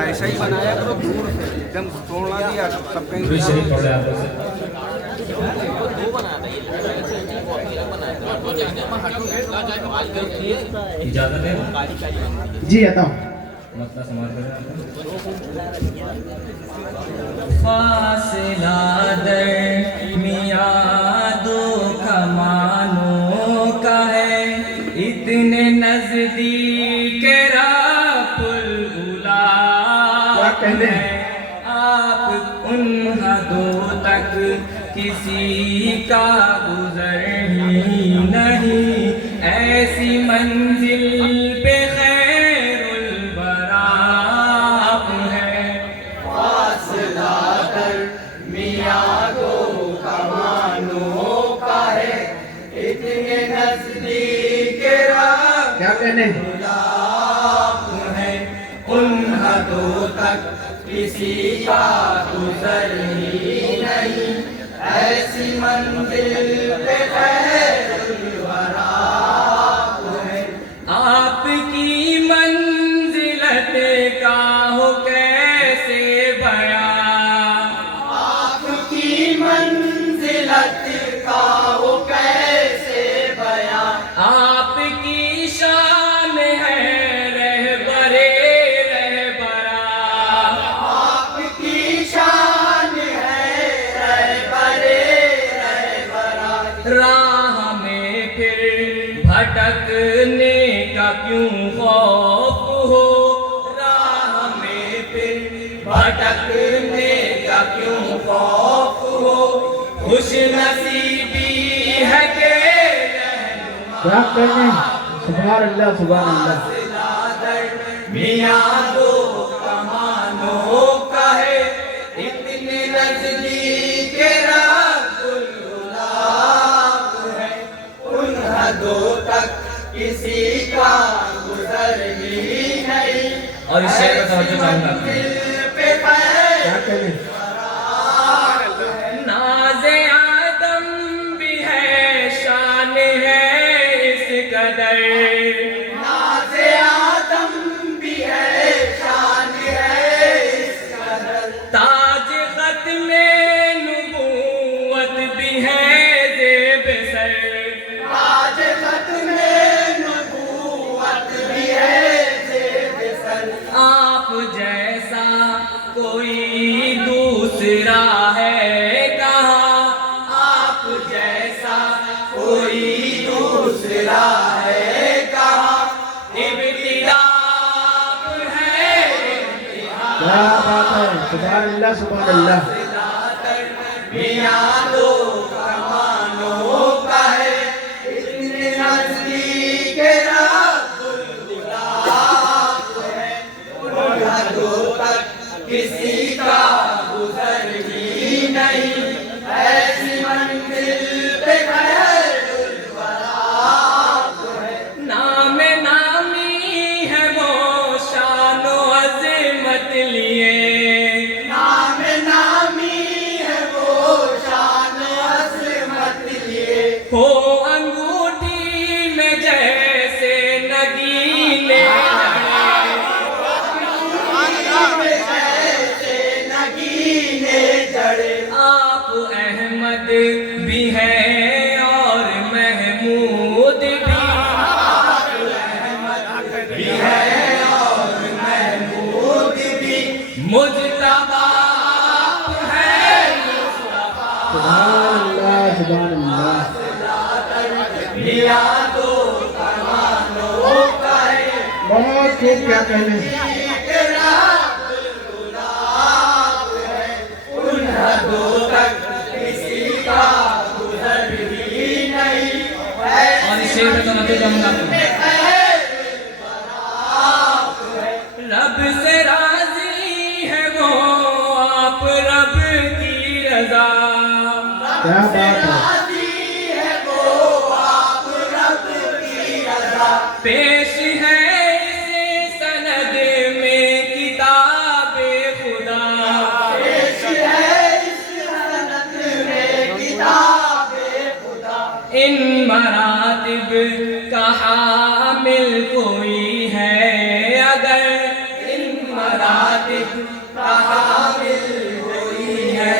ऐसा ही बनाया करो, दूर से एकदम तोड़ना दिया सब कहीं इजाजत है जी आता हूँ। मसला समाज कर फासला दरमियां दो कमानों का है, इतने नजदीक रापुल उला है। आप उन हदों तक किसी का गुजर ही नहीं, ऐसी मंजिल पे खैरुल बरा है। फासला दरमियां दो कमानों का है, इतने नजदीक क्या कहने है, उन हदों तक किसी का गुजर ही नहीं, ऐसी मंजिल पे खैरुल वरा है। आपकी मंजिलत का हो कैसे बयां, आपकी मंजिलत का हो कैसे बयां, आपकी शान है रहबरे रहबरा। आपकी शान है रहबरे रहबरा। राह में फिर भटकने का क्यों खौफ हो, राह में फिर भटकने का क्यों खौफ हो, खुश नसीबी है के क्या कहने सुभान अल्लाह सुभान अल्लाह। मियां दो कमानों का है, इतने नजदीक रापुल गुलाब है, उन हदों तक किसी का गुजर ही नहीं। और इस शेर का तवज्जो चाहूंगा। पे क्या कहने नाज़े आदम भी है, शान है इस कदर, नाज़े आदम भी है, शान है इस कदर। ताज ख़त्मे नबूवत भी है ज़ेब सर, आज ख़त्मे नबूवत भी है ज़ेब सर। आप जैसा कोई दूसरा है कहाँ, आप जैसा कोई दूसरा है कहाँ, इब्तिदा है क्या बात है सुभान अल्लाह सुभान अल्लाह। मियां दो कमानों का है, इतने नजदीक रापुल गुलाब है, उन हदों तक किसी का गुजर ही नहीं, ऐसी मंजिल पे खैरुल वरा है। नाम नामी है वो शान व अज़मत लिए, नाम नामी है वो शान अज़मत लिए, हो अंगूठी में जैसे नगीने जैसे नगीने जड़े। आप अहमद भी हैं और महमूद भी, भी है और महमूद भी, मुज्तबा है सुभान अल्लाह सुभान अल्लाह। मियां दो कमानों का है, बहुत खूब क्या कहने रापुल गुलाब है, उन हदों तक किसी का गुजर ही नहीं, और इस शेर का तवज्जो चाहूंगा। रब से राजी है वो, आप रब की रजा, क्या बात है राज़ी है वो आप रब की रज़ा। पेश है इस सनद में किताबे खुदा, पेश है इस सनद में किताबे खुदा, इन मरातिब का हामिल कोई है अगर, इन मरातिब का हामिल कोई है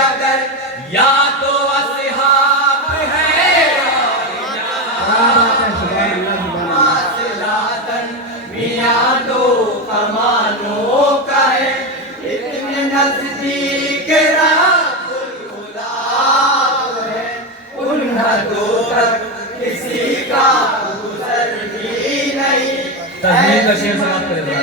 अगर, या तो असहाब है फासलातन मियां दो कमानों का है, इतने नजदीक राहुल खुदा है, उन हदों तक किसी का गुजर ही नहीं। तस्वीर का शेर समाप्त करें।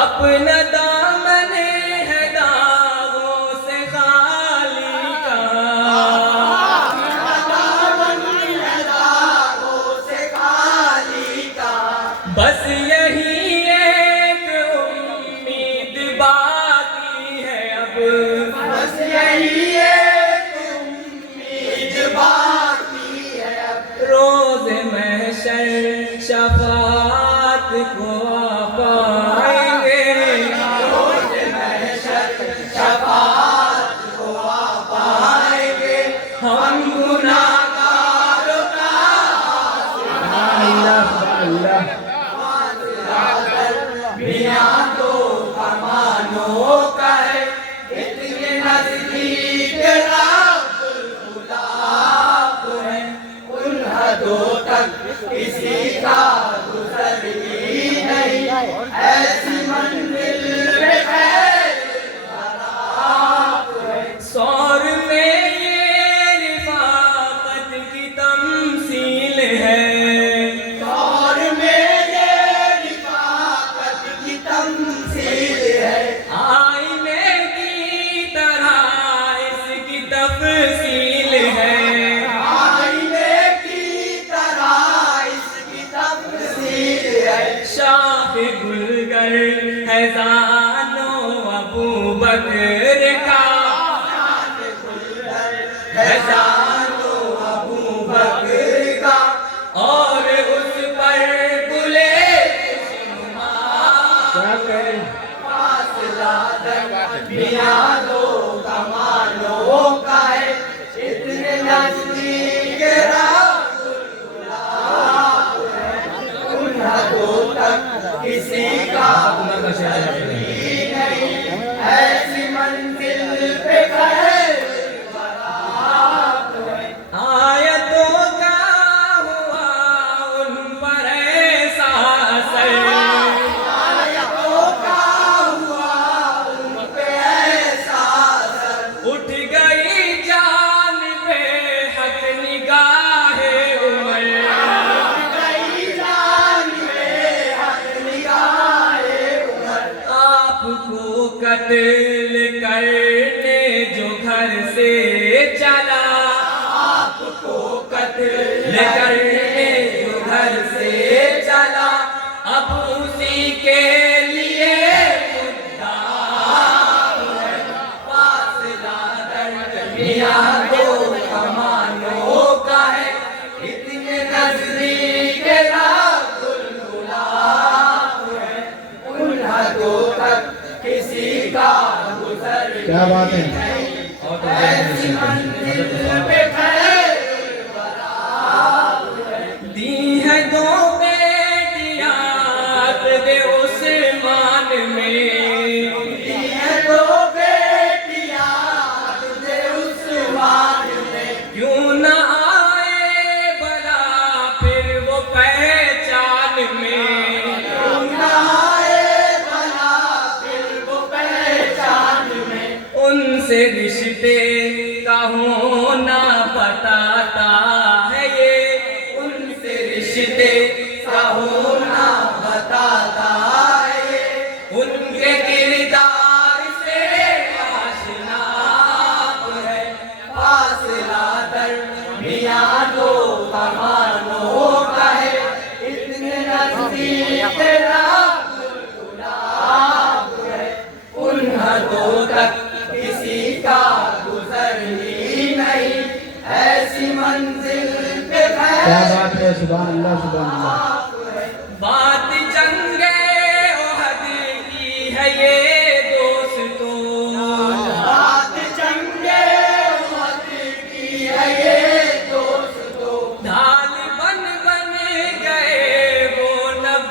अपना दामन है दागों से खाली का, बस यही एक उम्मीद बाकी है अब, बस यही एक उम्मीद बाकी है अब, रोज महशर शफात को पाएंगे, रोज महशर शफात को पाएंगे, हम गुनाहगारों का मियां दो कमानों का है, इतने नजदीक राहुल खुदा है, उन हदों तक किसी का गुजर ही नहीं। ऐसी मंजिल पे खैर सौर में ये रिफाकत की तमसील है, और में ये रिफाकत की तमसील है, आईने की तरह इसकी तफसील है, आईने की तरह इसकी तमसील है, शाह गुलगर है जानो अबू बकर का, है जानो अबू बकर का, और उस पर बुले मियां दो कमानों का है, इतने नजदीक राहुल खुदा है, उन हदों तक किसी का ही नहीं। ऐसी मंजिल पे खैर आयतों का हुआ उन पर ऐसा असर, आयतों का हुआ उन पे ऐसा असर, उठ गई जान पे हक निगाहे उमर, कई जान पे हक निगाहे उमर, आपको कत्ल करने जो घर से चला, आपको कत्ल करने जो घर से चला, अब उसी के लिए मुद्दा है, फासला दर्द मियां दो कमानों का है, इतने नजदीक राहुल खुदा है, उन हदों तक किसी का गुजर क्या बात है। ऐसी मंजिल पे खैर दी है दो बेटियां दे उस्मान में, ये दो बेटियां तुझे उस्मान में, क्यों न आए भला फिर वो पहचान में, आए भला फिर वो पहचान में, उनसे रिश्ते का होना बताता है ये, उनसे रिश्ते का होना बताता है ये, उनके किरदार से आशना है, फासला दरमियां दो कमानों का है, इतने नजदीक राहुल खुदा है, उन हदों तक किसी का गुजर ही नहीं। ऐसी मंजिल पे क्या बात है। सुभान अल्लाह सुभान अल्लाह। बात जंगे ओहद की है ये दोस्तों, बात जंगे उहद की है ये दोस्तों, ढाल बन बन गए वो नबी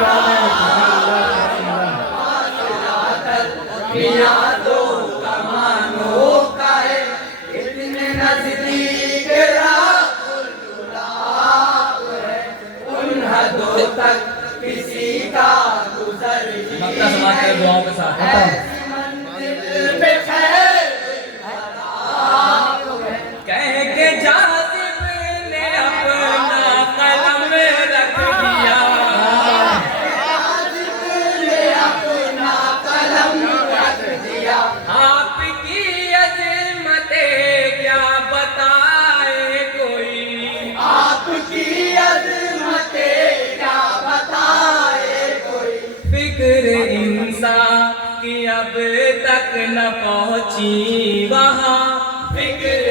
बात है सुभान अल्लाह मियाँ दो कमानों का है इतने नजदीक उन हदों तक किसी का गुजर मक्का समाज के दुआओं के साथ कह के जाजिब ने अपना कलम रख दिया आपकी अज़मतें क्या बताए कोई आपकी अज़मतें क्या बताए कोई फिक्र इंसान की अब तक न पहुंची वहाँ फिक्र